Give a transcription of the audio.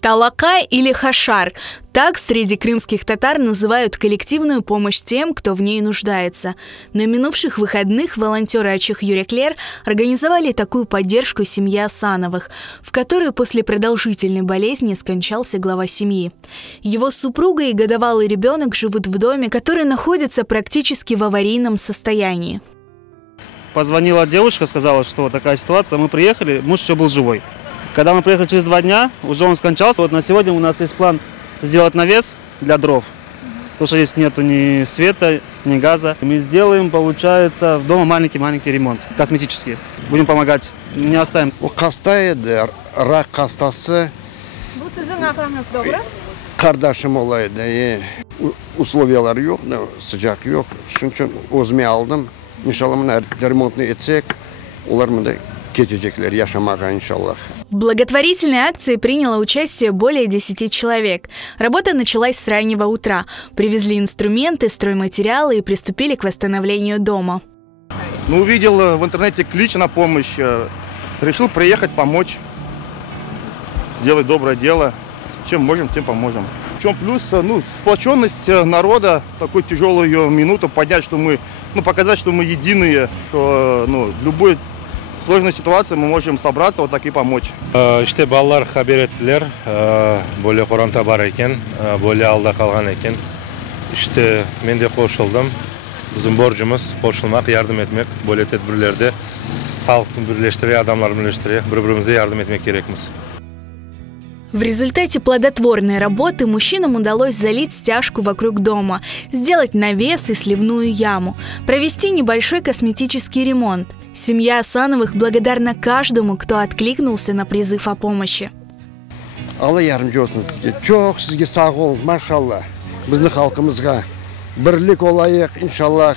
Талака или хашар – так среди крымских татар называют коллективную помощь тем, кто в ней нуждается. На минувших выходных волонтеры Ачех Юреклер организовали такую поддержку семьи Асановых, в которой после продолжительной болезни скончался глава семьи. Его супруга и годовалый ребенок живут в доме, который находится практически в аварийном состоянии. Позвонила девушка, сказала, что такая ситуация. Мы приехали, муж еще был живой. Когда мы приехали через 2 дня, уже он скончался. Вот на сегодня у нас есть план сделать навес для дров. Потому что здесь нету ни света, ни газа. Мы сделаем, получается, в дома маленький ремонт, косметический. Будем помогать, не оставим. Рак хастасы. Кардашым олайды. Условиялар жоқ, sıcak жоқ. Шунun için өзіме алдым. İnşallah mına ремонтны etсек, олар мында кетecekler yaşamağa иншаллах. В благотворительной акции приняло участие более 10 человек. Работа началась с раннего утра. Привезли инструменты, стройматериалы и приступили к восстановлению дома. Увидел в интернете клич на помощь, решил приехать помочь, сделать доброе дело. Чем можем, тем поможем. В чем плюс? Сплоченность народа, такую тяжелую минуту, поднять, что мы, показать, что мы единые, что в любой сложной ситуации мы можем собраться вот так и помочь. İşte ballar haber ettiler, böyle Kur'an'ta var eкен, böyle alda kalgan eкен. İşte ben de koşuldum. Bizim borcumuz koşulmak, yardım etmek, böyle tedbirlerde halkı birleştirip, adamları birleştirip, birbirimize yardım etmek gerekmiz. В результате плодотворной работы мужчинам удалось залить стяжку вокруг дома, сделать навес и сливную яму, провести небольшой косметический ремонт. Семья Асановых благодарна каждому, кто откликнулся на призыв о помощи. Allah yardımcı olsun sizge. Çok sizge sağ olun maşallah. Bizim halkımızga birlik olayık inşallah.